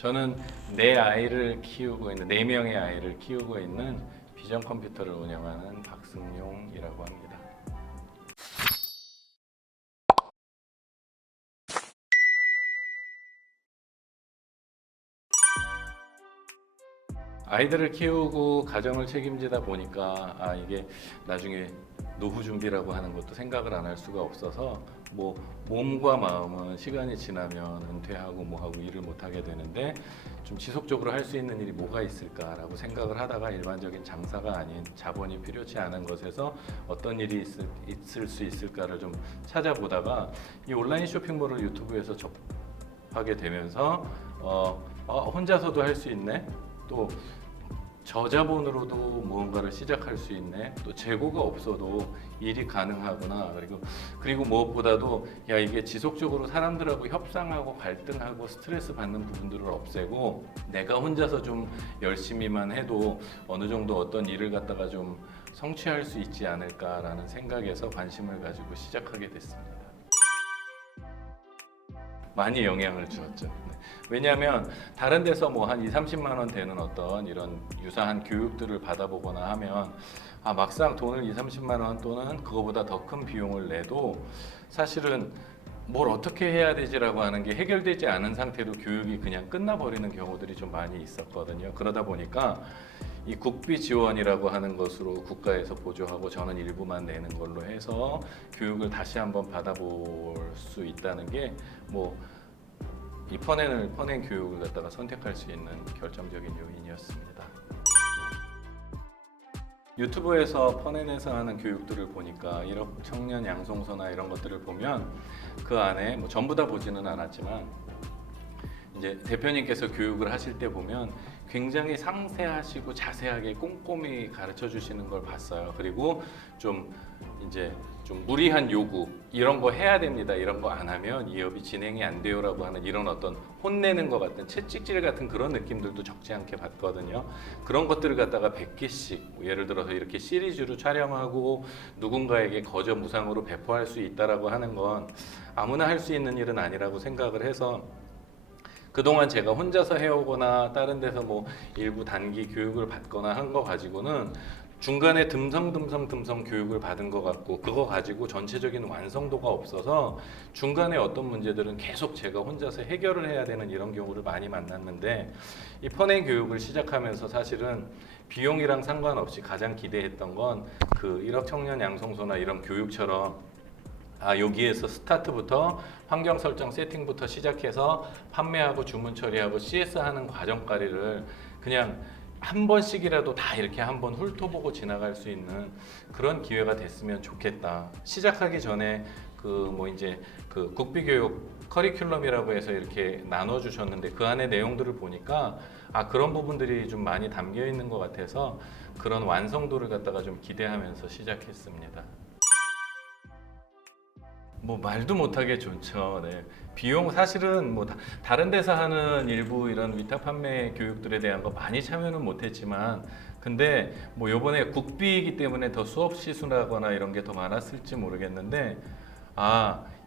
저는 내 아이를 키우고 있는 4명의 아이를 키우고 있는 비전 컴퓨터를 운영하는 박승용이라고 합니다. 아이들을 키우고 가정을 책임지다 보니까 이게 나중에 노후 준비라고 하는 것도 생각을 안 할 수가 없어서 뭐 몸과 마음은 시간이 지나면 은퇴하고 뭐하고 일을 못 하게 되는데 좀 지속적으로 할 수 있는 일이 뭐가 있을까라고 생각을 하다가 일반적인 장사가 아닌 자본이 필요치 않은 것에서 어떤 일이 있을 수 있을까를 좀 찾아보다가 이 온라인 쇼핑몰을 유튜브에서 접하게 되면서 혼자서도 할 수 있네, 또 저자본으로도 무언가를 시작할 수 있네, 또 재고가 없어도 일이 가능하구나. 그리고 무엇보다도 이게 지속적으로 사람들하고 협상하고 갈등하고 스트레스 받는 부분들을 없애고 내가 혼자서 좀 열심히만 해도 어느 정도 어떤 일을 갖다가 좀 성취할 수 있지 않을까라는 생각에서 관심을 가지고 시작하게 됐습니다. 많이 영향을 주었죠. 네. 왜냐하면 다른 데서 뭐 한 2, 30만 원 되는 어떤 이런 유사한 교육들을 받아보거나 하면 막상 돈을 2, 30만 원 또는 그거보다 더 큰 비용을 내도 사실은 뭘 어떻게 해야 되지라고 하는 게 해결되지 않은 상태로 교육이 그냥 끝나버리는 경우들이 좀 많이 있었거든요. 그러다 보니까 이 국비 지원이라고 하는 것으로 국가에서 보조하고 저는 일부만 내는 걸로 해서 교육을 다시 한번 받아볼 수 있다는 게 뭐 이 퍼넨 교육을 갖다가 선택할 수 있는 결정적인 요인이었습니다. 유튜브에서 퍼넨에서 하는 교육들을 보니까 1억 청년 양성소나 이런 것들을 보면 그 안에 뭐 전부 다 보지는 않았지만 이제 대표님께서 교육을 하실 때 보면 굉장히 상세하시고 자세하게 꼼꼼히 가르쳐 주시는 걸 봤어요. 그리고 좀 무리한 요구, 이런 거 해야 됩니다, 이런 거 안 하면 이 업이 진행이 안 돼요라고 하는 이런 어떤 혼내는 것 같은 채찍질 같은 그런 느낌들도 적지 않게 봤거든요. 그런 것들을 갖다가 100개씩 예를 들어서 이렇게 시리즈로 촬영하고 누군가에게 거저 무상으로 배포할 수 있다라고 하는 건 아무나 할 수 있는 일은 아니라고 생각을 해서 그동안 제가 혼자서 해오거나 다른 데서 뭐 일부 단기 교육을 받거나 한 거 가지고는 중간에 듬성 교육을 받은 것 같고 그거 가지고 전체적인 완성도가 없어서 중간에 어떤 문제들은 계속 제가 혼자서 해결을 해야 되는 이런 경우를 많이 만났는데 이 퍼넨 교육을 시작하면서 사실은 비용이랑 상관없이 가장 기대했던 건 그 1억 청년 양성소나 이런 교육처럼 여기에서 스타트부터 환경 설정 세팅부터 시작해서 판매하고 주문 처리하고 CS 하는 과정까지를 그냥 한 번씩이라도 다 이렇게 한번 훑어보고 지나갈 수 있는 그런 기회가 됐으면 좋겠다. 시작하기 전에 그 국비교육 커리큘럼이라고 해서 이렇게 나눠주셨는데 그 안에 내용들을 보니까 그런 부분들이 좀 많이 담겨 있는 것 같아서 그런 완성도를 갖다가 좀 기대하면서 시작했습니다. 뭐 말도 못하게 좋죠. 네. 비용 사실은 뭐 다른 데서 하는 일부 이런 위탁 판매 교육들에 대한 거 많이 참여는 못했지만 근데 뭐 요번에 국비이기 때문에 더 수업 시수라거나 이런 게 더 많았을지 모르겠는데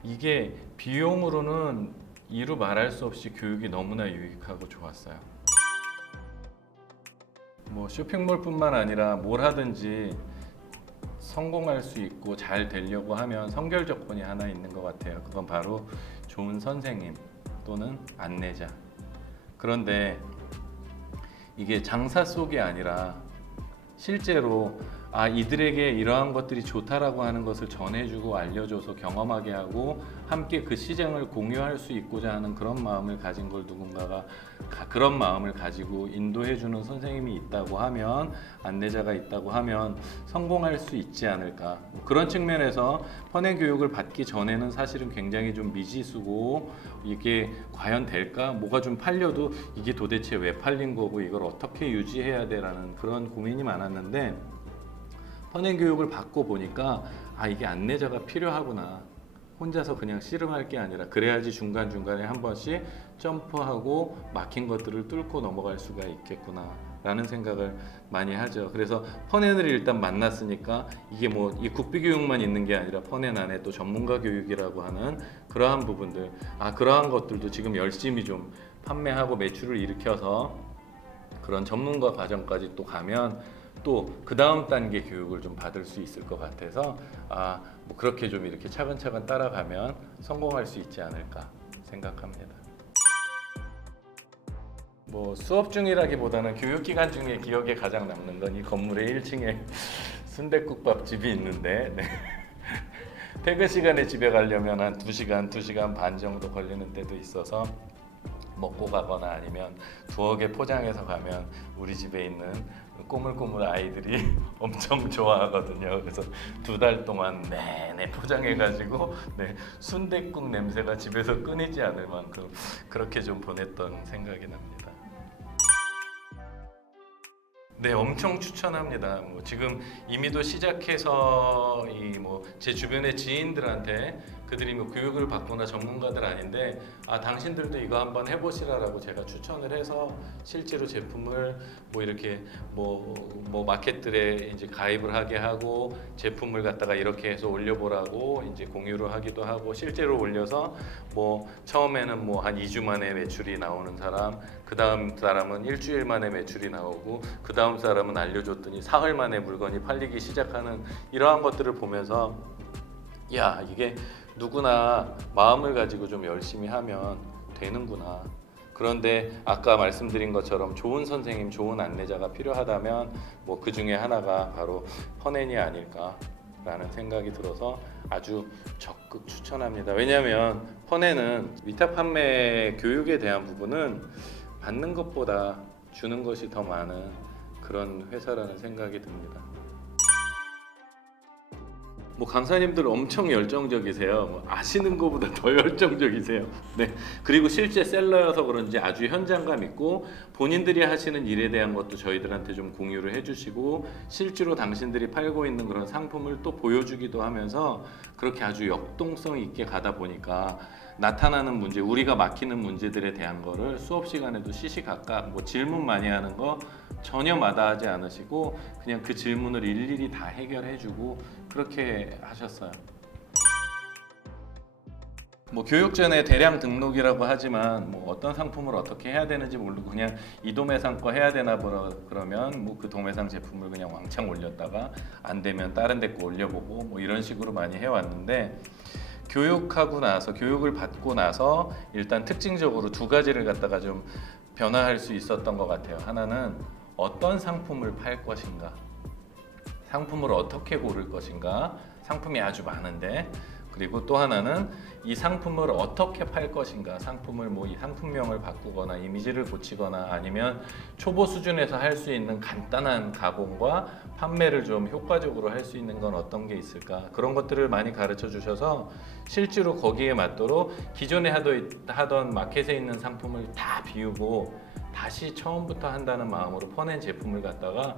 이게 비용으로는 이루 말할 수 없이 교육이 너무나 유익하고 좋았어요. 뭐 쇼핑몰뿐만 아니라 뭘 하든지 성공할 수 있고 잘 되려고 하면 선결 조건이 하나 있는 것 같아요. 그건 바로 좋은 선생님 또는 안내자. 그런데 이게 장사 속이 아니라 실제로 이들에게 이러한 것들이 좋다라고 하는 것을 전해주고 알려줘서 경험하게 하고 함께 그 시장을 공유할 수 있고자 하는 그런 마음을 가진 걸 누군가가 그런 마음을 가지고 인도해주는 선생님이 있다고 하면 안내자가 있다고 하면 성공할 수 있지 않을까. 그런 측면에서 퍼넨 교육을 받기 전에는 사실은 굉장히 좀 미지수고 이게 과연 될까? 뭐가 좀 팔려도 이게 도대체 왜 팔린 거고 이걸 어떻게 유지해야 돼라는 그런 고민이 많았는데 퍼넨 교육을 받고 보니까 이게 안내자가 필요하구나. 혼자서 그냥 씨름할 게 아니라 그래야지 중간중간에 한 번씩 점프하고 막힌 것들을 뚫고 넘어갈 수가 있겠구나 라는 생각을 많이 하죠. 그래서 퍼넨을 일단 만났으니까 이게 뭐 이 국비 교육만 있는 게 아니라 퍼넨 안에 또 전문가 교육이라고 하는 그러한 부분들 그러한 것들도 지금 열심히 좀 판매하고 매출을 일으켜서 그런 전문가 과정까지 또 가면 또 그 다음 단계 교육을 좀 받을 수 있을 것 같아서 뭐 그렇게 좀 이렇게 차근차근 따라가면 성공할 수 있지 않을까 생각합니다. 뭐 수업 중이라기보다는 교육 기간 중에 기억에 가장 남는 건 이 건물의 1층에 순댓국밥집이 있는데 네. 퇴근 시간에 집에 가려면 한 2시간, 2시간 반 정도 걸리는 때도 있어서 먹고 가거나 아니면 두어 개 포장해서 가면 우리 집에 있는 꼬물꼬물 아이들이 엄청 좋아하거든요. 그래서 2달 동안 내내 포장해가지고 순댓국 냄새가 집에서 끊이지 않을 만큼 그렇게 좀 보냈던 생각이 납니다. 네, 엄청 추천합니다. 뭐 지금 이미도 시작해서 제 주변의 지인들한테 그들이 뭐 교육을 받거나 전문가들 아닌데 당신들도 이거 한번 해보시라라고 제가 추천을 해서 실제로 제품을 뭐 이렇게 뭐 마켓들에 이제 가입을 하게 하고 제품을 갖다가 이렇게 해서 올려보라고 이제 공유를 하기도 하고 실제로 올려서 뭐 처음에는 뭐 한 2주 만에 매출이 나오는 사람, 그 다음 사람은 일주일 만에 매출이 나오고 그 다음 사람은 알려줬더니 사흘 만에 물건이 팔리기 시작하는 이러한 것들을 보면서 야, 이게 누구나 마음을 가지고 좀 열심히 하면 되는구나. 그런데 아까 말씀드린 것처럼 좋은 선생님, 좋은 안내자가 필요하다면 뭐 그 중에 하나가 바로 퍼넨이 아닐까라는 생각이 들어서 아주 적극 추천합니다. 왜냐하면 퍼넨은 위탁 판매 교육에 대한 부분은 받는 것보다 주는 것이 더 많은 그런 회사라는 생각이 듭니다. 뭐 강사님들 엄청 열정적이세요. 뭐 아시는 것보다 더 열정적이세요. 네. 그리고 실제 셀러여서 그런지 아주 현장감 있고 본인들이 하시는 일에 대한 것도 저희들한테 좀 공유를 해주시고 실제로 당신들이 팔고 있는 그런 상품을 또 보여주기도 하면서 그렇게 아주 역동성 있게 가다 보니까 나타나는 문제, 우리가 막히는 문제들에 대한 거를 수업 시간에도 시시각각 뭐 질문 많이 하는 거 전혀 마다하지 않으시고 그냥 그 질문을 일일이 다 해결해주고 그렇게 하셨어요. 뭐 교육 전에 대량 등록이라고 하지만 뭐 어떤 상품을 어떻게 해야 되는지 모르고 그냥 이 도매상 거 해야 되나 보라 그러면 뭐 그 도매상 제품을 그냥 왕창 올렸다가 안 되면 다른 데 거 올려보고 뭐 이런 식으로 많이 해왔는데 교육하고 나서 교육을 받고 나서 일단 특징적으로 2가지를 갖다가 좀 변화할 수 있었던 것 같아요. 하나는 어떤 상품을 팔 것인가, 상품을 어떻게 고를 것인가, 상품이 아주 많은데 그리고 또 하나는 이 상품을 어떻게 팔 것인가, 상품을 뭐 이 상품명을 바꾸거나 이미지를 고치거나 아니면 초보 수준에서 할 수 있는 간단한 가공과 판매를 좀 효과적으로 할 수 있는 건 어떤 게 있을까, 그런 것들을 많이 가르쳐 주셔서 실제로 거기에 맞도록 기존에 하던 마켓에 있는 상품을 다 비우고 다시 처음부터 한다는 마음으로 퍼낸 제품을 갖다가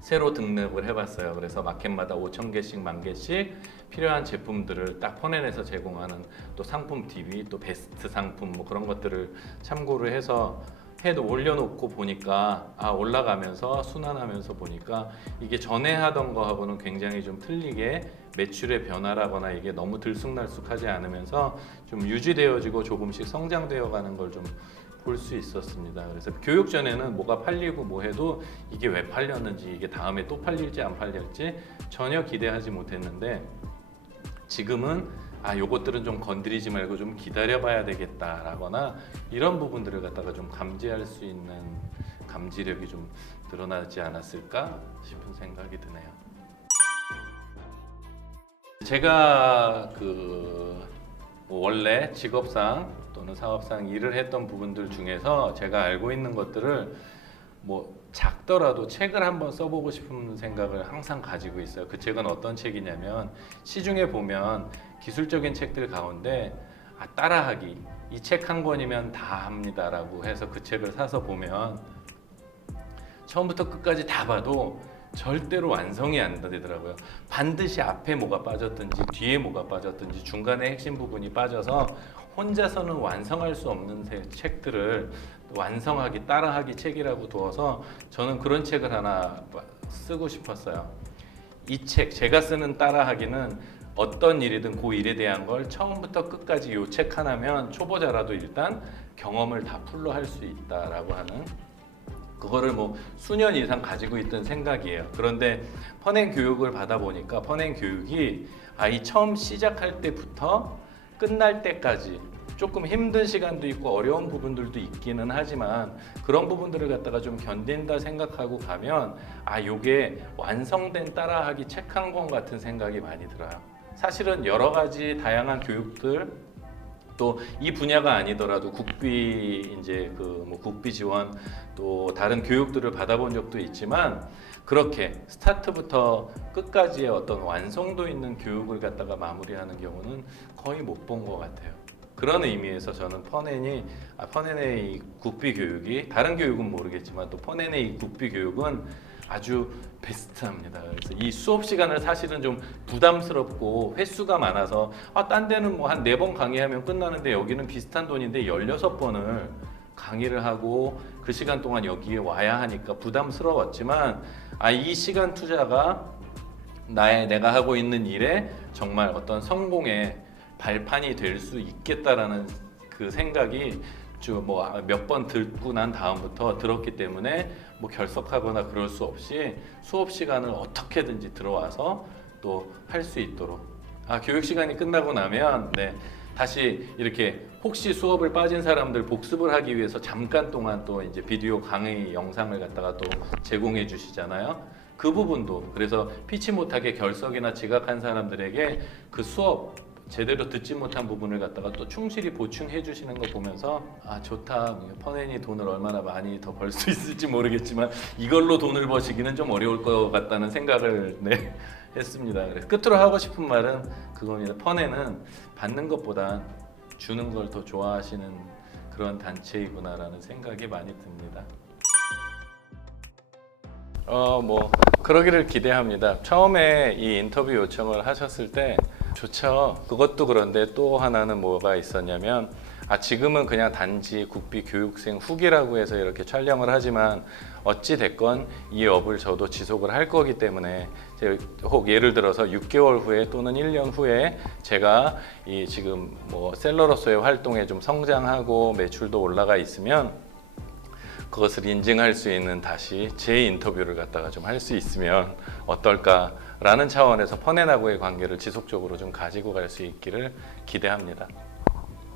새로 등록을 해봤어요. 그래서 마켓마다 5,000개씩, 10,000개씩 필요한 제품들을 딱 퍼내내서 제공하는 또 상품 DB, 또 베스트 상품 뭐 그런 것들을 참고를 해서 올려놓고 보니까 올라가면서 순환하면서 보니까 이게 전에 하던 거하고는 굉장히 좀 틀리게 매출의 변화라거나 이게 너무 들쑥날쑥하지 않으면서 좀 유지되어지고 조금씩 성장되어가는 걸 좀 볼 수 있었습니다. 그래서 교육 전에는 뭐가 팔리고 뭐 해도 이게 왜 팔렸는지, 이게 다음에 또 팔릴지 안 팔릴지 전혀 기대하지 못했는데 지금은 요것들은 좀 건드리지 말고 좀 기다려봐야 되겠다라거나 이런 부분들을 갖다가 좀 감지할 수 있는 감지력이 좀 늘어나지 않았을까 싶은 생각이 드네요. 제가 뭐 원래 직업상 또는 사업상 일을 했던 부분들 중에서 제가 알고 있는 것들을 뭐 작더라도 책을 한번 써보고 싶은 생각을 항상 가지고 있어요. 그 책은 어떤 책이냐면 시중에 보면 기술적인 책들 가운데 따라하기, 이 책 한 권이면 다 합니다라고 해서 그 책을 사서 보면 처음부터 끝까지 다 봐도 절대로 완성이 안 되더라고요. 반드시 앞에 뭐가 빠졌든지 뒤에 뭐가 빠졌든지 중간에 핵심 부분이 빠져서 혼자서는 완성할 수 없는 책들을 완성하기, 따라하기 책이라고 두어서 저는 그런 책을 하나 쓰고 싶었어요. 이 책, 제가 쓰는 따라하기는 어떤 일이든 그 일에 대한 걸 처음부터 끝까지 요 책 하나면 초보자라도 일단 경험을 다 풀로 할 수 있다라고 하는, 그거를 뭐 수년 이상 가지고 있던 생각이에요. 그런데 퍼냉 교육을 받아보니까 퍼냉 교육이 아이 처음 시작할 때부터 끝날 때까지 조금 힘든 시간도 있고 어려운 부분들도 있기는 하지만 그런 부분들을 갖다가 좀 견딘다 생각하고 가면 요게 완성된 따라하기 책 한 권 같은 생각이 많이 들어요. 사실은 여러 가지 다양한 교육들, 또 이 분야가 아니더라도 국비 이제 뭐 국비 지원 또 다른 교육들을 받아본 적도 있지만 그렇게 스타트부터 끝까지의 어떤 완성도 있는 교육을 갖다가 마무리하는 경우는 거의 못 본 것 같아요. 그런 의미에서 저는 퍼넨의 이 국비 교육이, 다른 교육은 모르겠지만 또 퍼넨의 이 국비 교육은 아주 베스트합니다. 그래서 이 수업 시간을 사실은 좀 부담스럽고 횟수가 많아서 딴 데는 뭐 한 4번 강의하면 끝나는데 여기는 비슷한 돈인데 16번을 강의를 하고 그 시간 동안 여기에 와야 하니까 부담스러웠지만 이 시간 투자가 내가 하고 있는 일에 정말 어떤 성공의 발판이 될 수 있겠다라는 그 생각이 뭐 몇 번 듣고 난 다음부터 들었기 때문에 뭐 결석하거나 그럴 수 없이 수업 시간을 어떻게든지 들어와서 또 할 수 있도록, 교육 시간이 끝나고 나면 다시 이렇게 혹시 수업을 빠진 사람들 복습을 하기 위해서 잠깐 동안 또 이제 비디오 강의 영상을 갖다가 또 제공해 주시잖아요. 그 부분도, 그래서 피치 못하게 결석이나 지각한 사람들에게 그 수업 제대로 듣지 못한 부분을 갖다가 또 충실히 보충해 주시는 거 보면서 좋다, 퍼넨이 돈을 얼마나 많이 더 벌 수 있을지 모르겠지만 이걸로 돈을 버시기는 좀 어려울 것 같다는 생각을 했습니다. 그래서 끝으로 하고 싶은 말은 그겁니다. 퍼넨은 받는 것보다 주는 걸 더 좋아하시는 그런 단체이구나라는 생각이 많이 듭니다. 뭐 그러기를 기대합니다. 처음에 이 인터뷰 요청을 하셨을 때 좋죠. 그것도 그런데 또 하나는 뭐가 있었냐면 지금은 그냥 단지 국비 교육생 후기라고 해서 이렇게 촬영을 하지만 어찌 됐건 이 업을 저도 지속을 할 거기 때문에 혹 예를 들어서 6개월 후에 또는 1년 후에 제가 이 지금 뭐 셀러로서의 활동에 좀 성장하고 매출도 올라가 있으면 그것을 인증할 수 있는 다시 제 인터뷰를 갖다가 좀 할 수 있으면 어떨까라는 차원에서 퍼넨하고의 관계를 지속적으로 좀 가지고 갈 수 있기를 기대합니다.